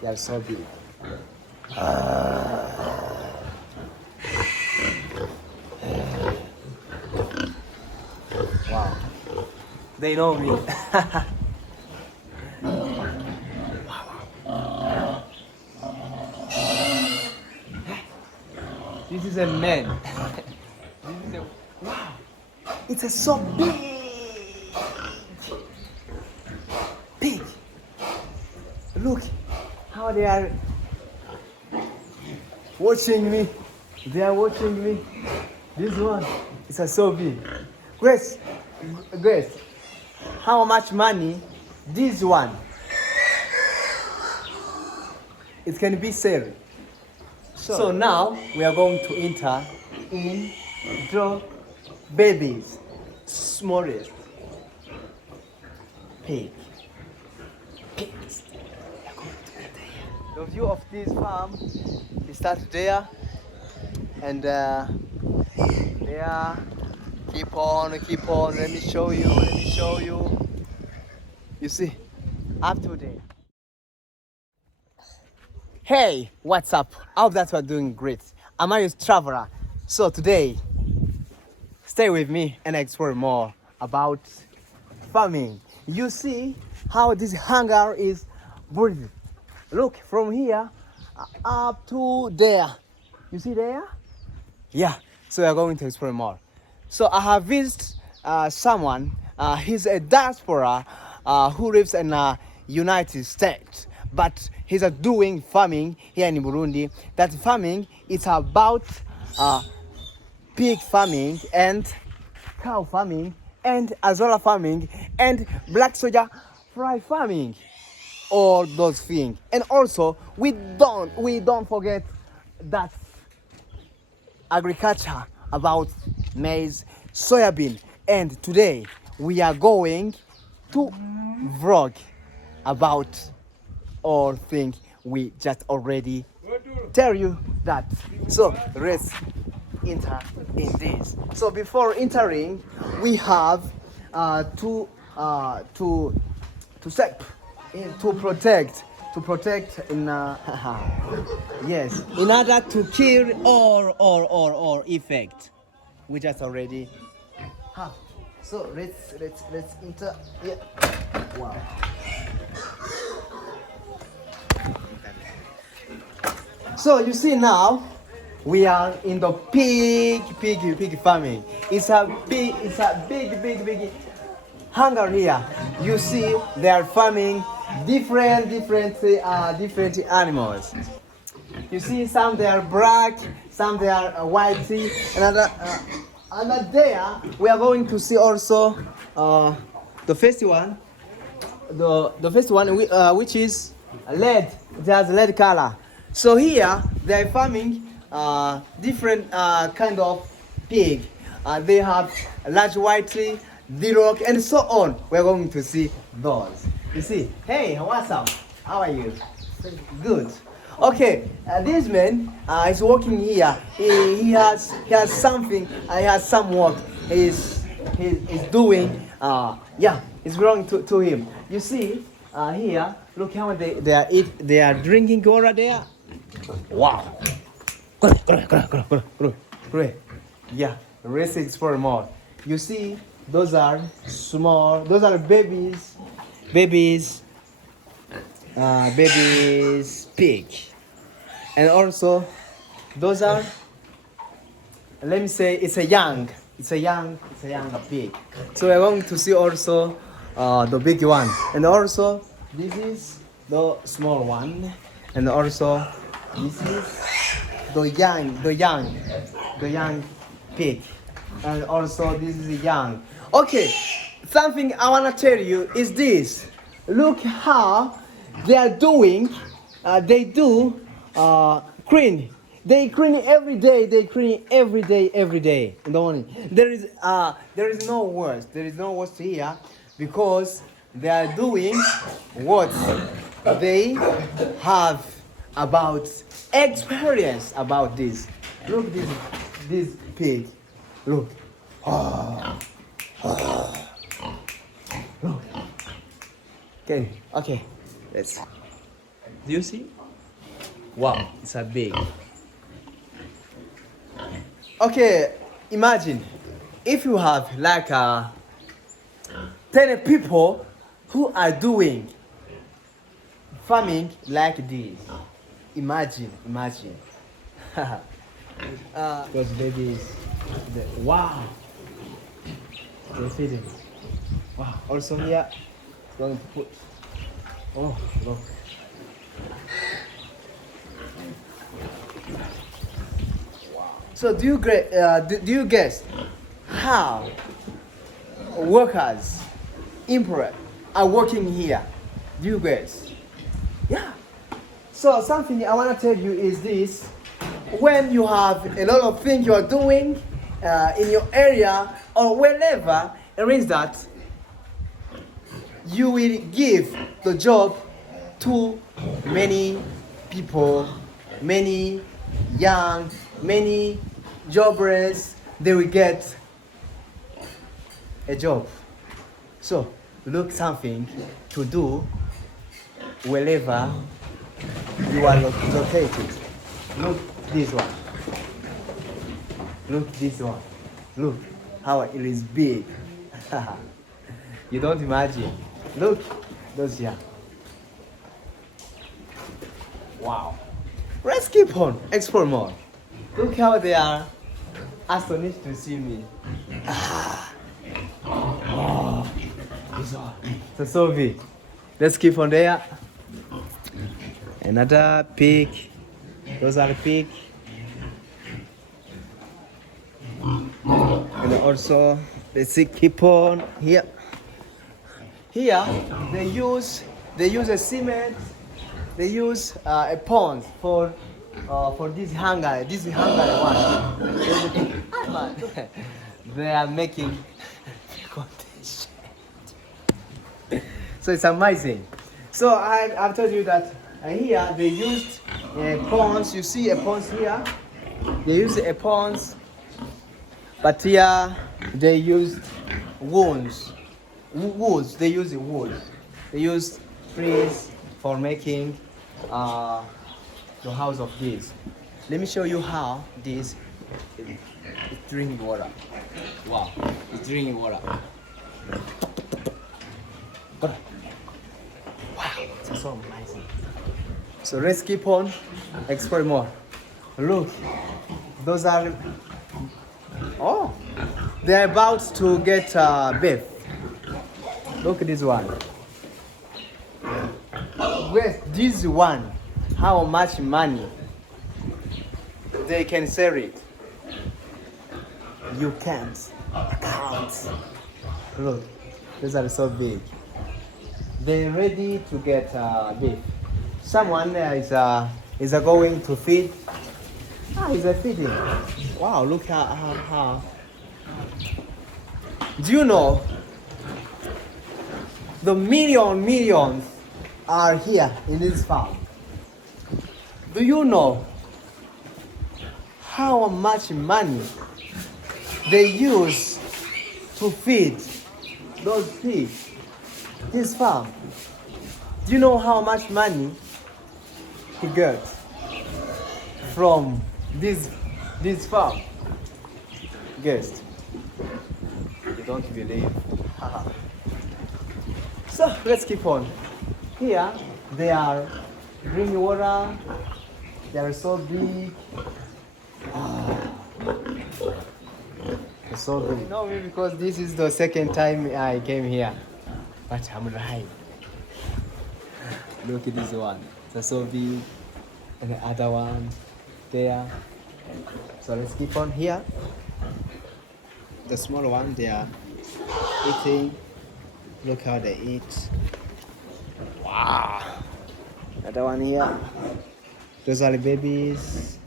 They are so big. Wow. They know me. This is a man. This is a wow. It's a so big. Look how they are watching me. They are watching me. This one is a so big. Grace, how much money this one? It can be sold. So now we are going to enter in the babies, smallest pig. Pigs. We are going to enter here. The view of this farm is start there, and there. Keep on. Let me show you. You see, up to there. Hey, what's up? I hope that you are doing great. I'm a traveler. So today, stay with me and explore more about farming. You see how this hangar is built. Look from here up to there. You see there? Yeah. So we are going to explore more. So I have visited someone. He's a diaspora who lives in United States, but he's doing farming here in Burundi. That farming is about pig farming and cow farming and Azolla farming and black soja fry farming. All those things. And also we don't forget that agriculture about maize, soybean, and today we are going to vlog about all things we just already tell you that. So let's enter in this. So before entering, we have to step to protect in yes, in order to kill or effect we just already have. So let's enter. Yeah. Wow. So you see now we are in the pig farming. It's a big hangar here. You see they are farming different animals. You see some they are black, some they are whitey, and there we are going to see also the first one, which is red. It has red color. So here they are farming different kind of pig. They have large whitey, D-Rock, and so on. We're going to see those. You see, hey, what's up? How are you? Good. Okay, this man is working here. He has something. He has some work. He's doing. Yeah, it's belonging to him. You see, here, look how they are drinking water there. Wow. Go. Yeah, let's explore more. You see, those are small. Those are babies pig, and also those are, let me say, it's a young pig. So we're going to see also the big one, and also this is the small one, and also this is the young pig, and also this is young. Okay, something I want to tell you is this. Look how they are doing. They do clean. They clean every day. Every day in the morning. There is no worst. There is no worst here because they are doing what they have about experience about this. Look this pig. Look. Look. Okay. Let's. Do you see? Wow, it's a big. Okay, imagine if you have like 10 people who are doing farming like this. Imagine. Those babies. Wow. They're feeding. Wow. Also here, it's going to put. Oh, look. So do you guess how workers, employers are working here? Do you guess? Yeah. So something I want to tell you is this: when you have a lot of things you are doing in your area or wherever, it means that you will give the job to many people, many young, many jobless. They will get a job. So look something to do wherever you are located. Look this one. Look this one. Look how it is big. You don't imagine. Look those here. Wow. Let's keep on explore more. Look how they are astonished to see me. Oh, it's so big. Let's keep on there. Another pig. Those are the pig. And also, let's see, keep on here. Here, they use a cement. They use a pond for this hangar. This hangar one. They are making content. So it's amazing. So I've told you that here they used ponds. You see a pond here. They use a ponds, but here they used woods. They use the woods. They use trees for making the house of this. Let me show you how this is drinking water. Wow, it's drinking water. Wow, it's so amazing. So let's keep on exploring more. Look, those are. Oh, they're about to get beef. Look at this one. With this one, how much money they can sell it? You can't count. Look, these are so big. They're ready to get beef. Someone is going to feed. He's feeding. Wow, look how. Do you know the millions are here in this farm? Do you know how much money they use to feed those pigs? This farm. Do you know how much money he gets from this farm? Guess. You don't believe. So let's keep on. Here they are drinking water. They are so big. So big. You know me because this is the second time I came here. But I'm right. Look at this one. It's so big. And the other one there. So let's keep on here. The small one they are eating. Look how they eat. Wow. Another one here. Those are the babies.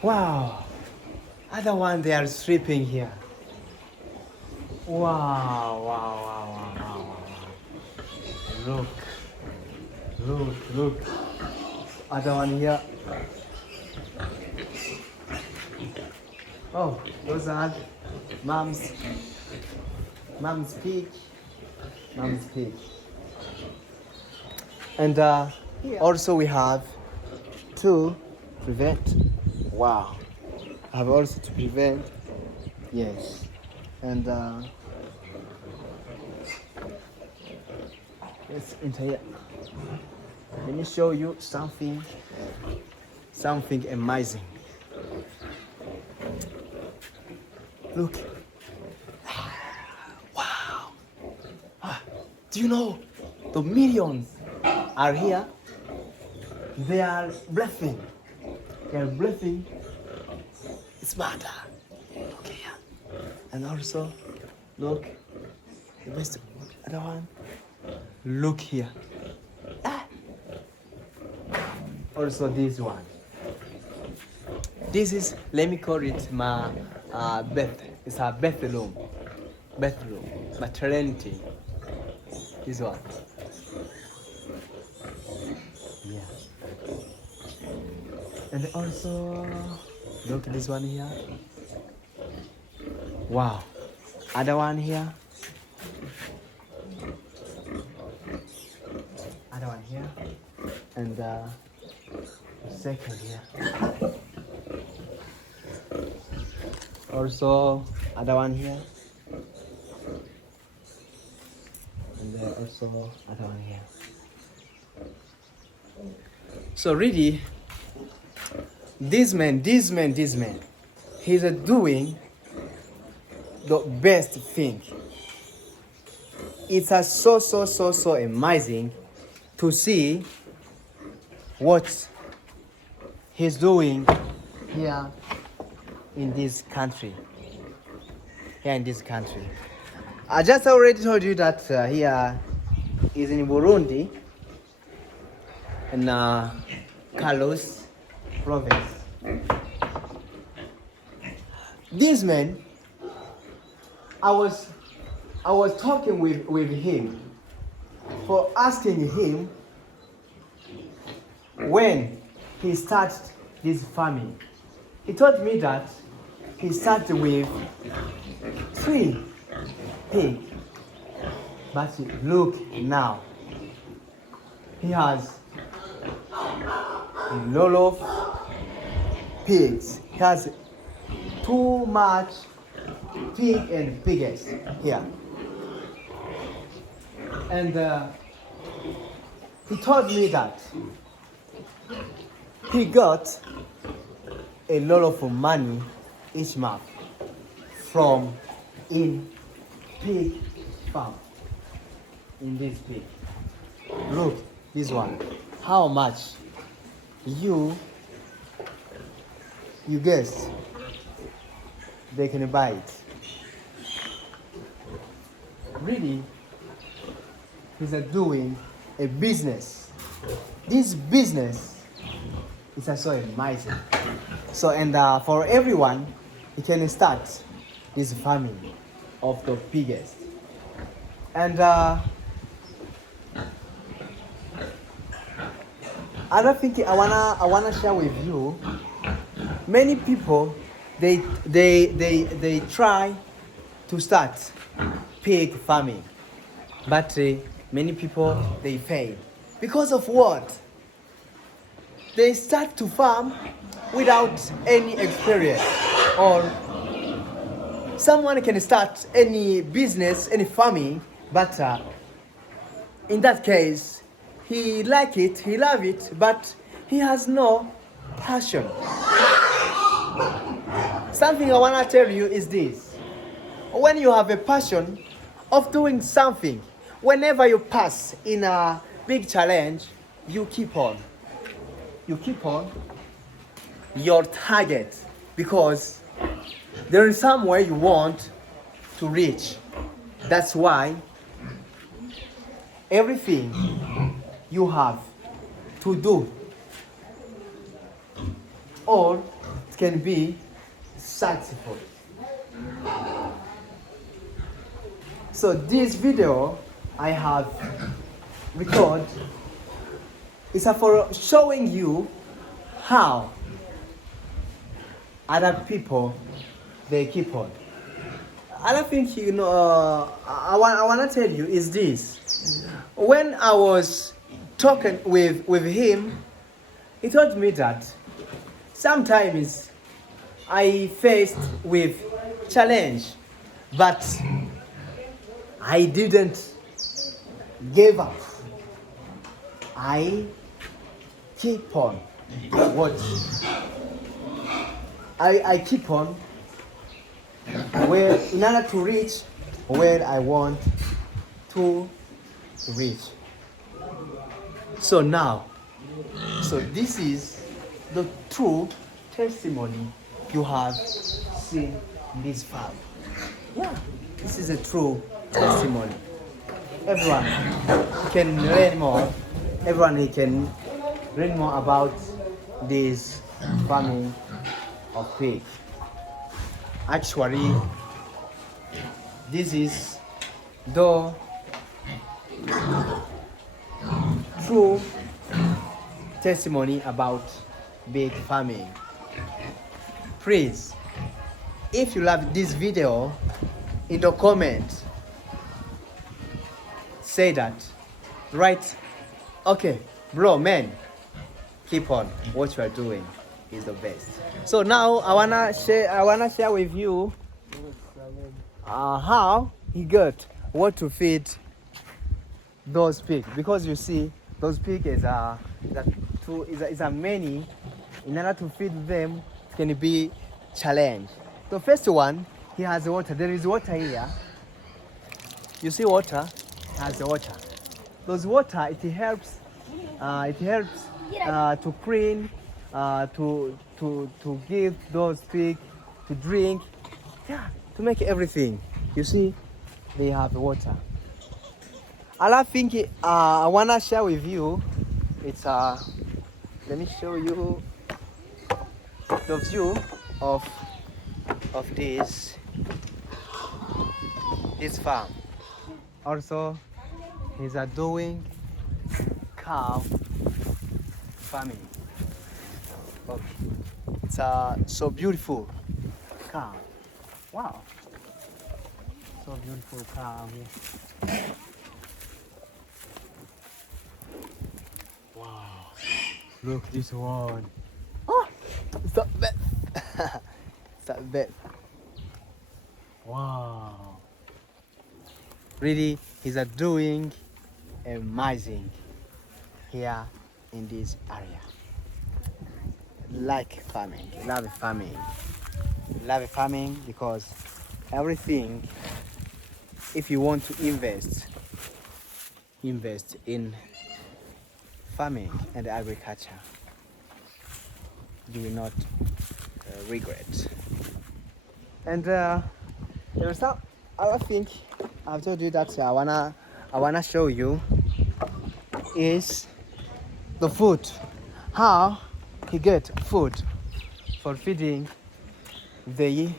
Wow. Other one they are sleeping here. Wow. Look. Other one here. Oh, those are mom's pig. And also we have to prevent. Wow. I have also to prevent. Yes. And let's enter here. Let me show you something amazing. Look. Wow. Do you know the millions are here? They are breathing. They are breathing. It's matter. Look here. And also, look. The best other one. Look here. Also this one. This is, let me call it my birth. It's a bathroom. Bathroom. Maternity. This one. Yeah. And also, look at this one here. Wow. Other one here. Other one here. And second here. Also, other one here. And also other one here. So really, this man, he's doing the best thing. It's so amazing to see what he's doing here in this country. I just already told you that here is in Burundi, in Carlos province. This man, I was talking with him for asking him when he started this farming. He told me that he started with 3 pigs. But look now, he has a lot of pigs. He has too much pig and pigs here. And he told me that he got a lot of money each month from in pig farm. In this pig. Look, this one. How much you guess they can buy it? Really, he's doing a business. This business is also amazing. So, and for everyone, you can start this farming of the pigs. And other thing I wanna share with you. Many people they try to start pig farming, but many people they fail because of what? They start to farm without any experience, or someone can start any business, any farming, but in that case, he like it, he love it, but he has no passion. Something I want to tell you is this. When you have a passion of doing something, whenever you pass in a big challenge, you keep on. You keep on your target because there is somewhere you want to reach. That's why everything you have to do, or it can be successful. So this video I have recorded is for showing you how other people they keep on. Other thing I want to tell you is this. When I was talking with him, he told me that sometimes I faced with challenge, but I didn't give up. I keep on what I keep on where in order to reach where I want to reach. So now, so this is the true testimony you have seen in this farm. Yeah, this is a true testimony. Everyone can learn more. Everyone can learn more about this farming of pig. Actually, this is the true testimony about pig farming. Please, if you love this video, in the comments, say that. Right? Okay, bro, man, keep on. What you are doing is the best. So now I wanna share with you how he got what to feed those pigs, because you see those pigs is a many. In order to feed them can be challenge. The first one, he has water. There is water here. You see water? Has the water. Those water, it helps to clean, to give those pigs to drink, yeah, to make everything. You see, they have water. Another thing I wanna share with you, it's let me show you the view of this farm. Also, he's doing cow farming. Okay. It's so beautiful cow. Wow. So beautiful cow here. Wow. Look this one. Oh, it's that bed. It's that bed. Wow. Really, he's doing amazing here in this area. Like farming, love farming because everything, if you want to invest in farming and agriculture, you will not regret. And there's some other thing I've told you that I wanna show you is the food. How he get food for feeding the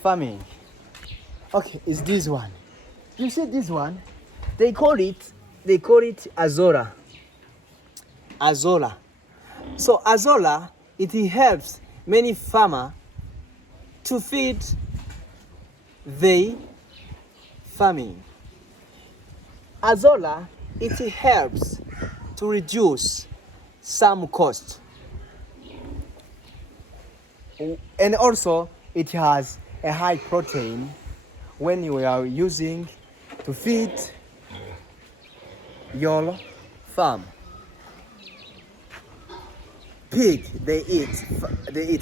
farming. Okay, it's this one. You see this one? They call it Azolla. Azolla. So Azolla, it helps many farmers to feed the farming. Azolla, it helps to reduce some cost, and also it has a high protein when you are using to feed your farm. Pig, they eat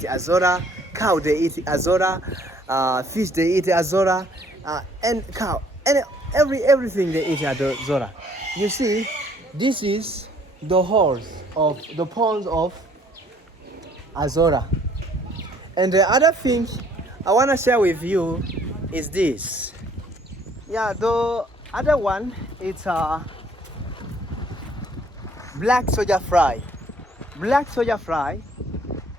Azolla. Cow, they eat Azolla. Fish, they eat Azolla. And cow, and everything they eat Azolla. You see, this is the holes of the ponds of Azolla. And the other thing I want to share with you is this. Yeah, the other one, it's black soldier fly. Black soldier fly,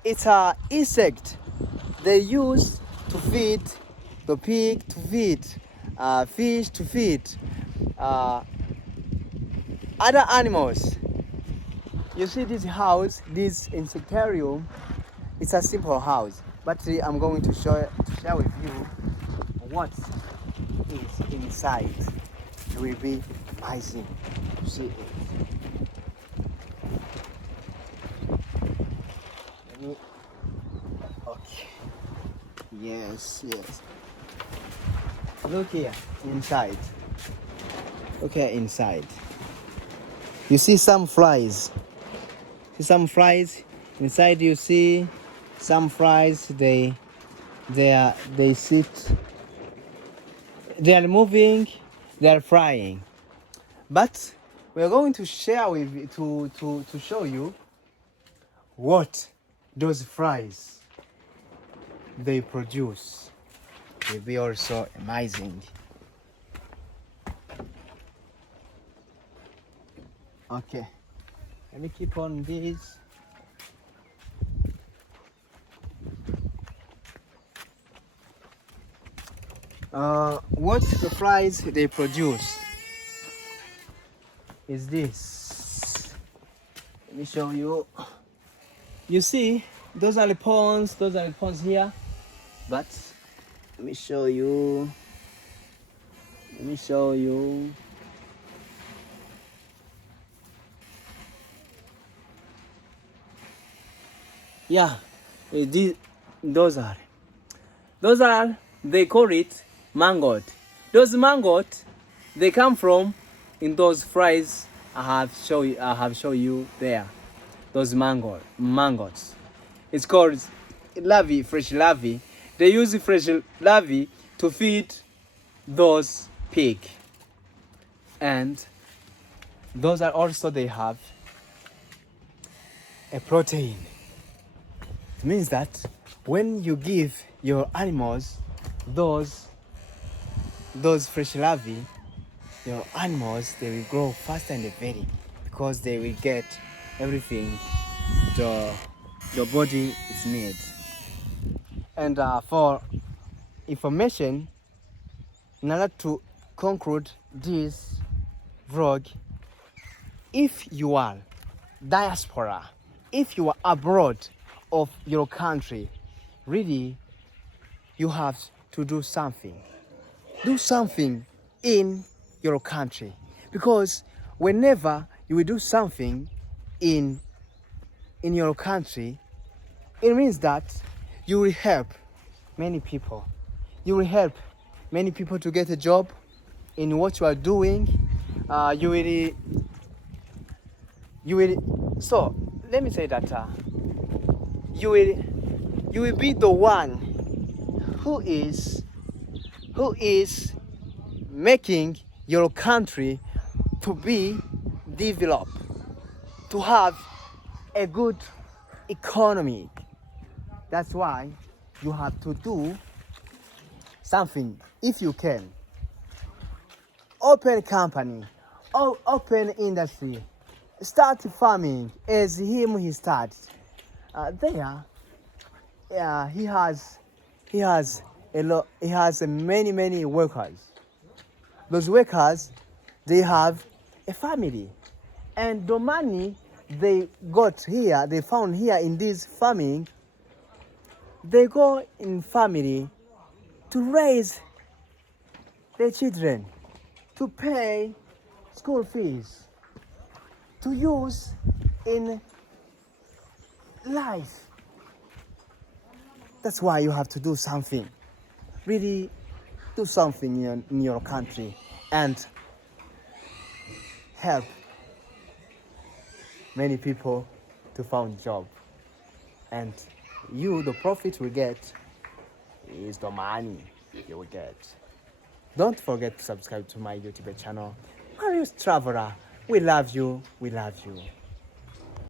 it's an insect they use to feed the pig, to feed fish, to feed other animals. You see this house, this insectarium, it's a simple house, but I'm going to share with you what is inside. It will be amazing. see it. Let me, okay. Yes, yes. Look here, inside. Look here inside. You see some flies. See some flies? Inside you see some flies, they sit, they are moving, they are flying. But we are going to share with you, to show you what those flies they produce. It will be also amazing. Okay, let me keep on this. What the flies they produce is this. Let me show you. You see, those are the ponds here. But let me show you. Yeah, those are, they call it mangot. Those mangot, they come from in those fries I have show you there. Those mangots. It's called larvae, fresh larvae. They use fresh larvae to feed those pig, and those are also, they have a protein. It means that when you give your animals those fresh larvae, your animals, they will grow faster and very, because they will get everything the body is need. And for information, in order to conclude this vlog, if you are diaspora, if you are abroad of your country, really you have to do something. Do something in your country, because whenever you will do something in your country, it means that you will help many people. You will help many people to get a job in what you are doing. You will. So let me say that you will be the one who is making your country to be developed, to have a good economy. That's why you have to do something. If you can, open company, or open industry, start farming as he started. He has many workers. Those workers, they have a family, and the money they got here, they found here in this farming, they go in family to raise their children, to pay school fees, to use in life. That's why you have to do something. Really do something in your country and help many people to find job. And you, the profit we get is the money you will get. Don't forget to subscribe to my YouTube channel, Marius Traveler. We love you.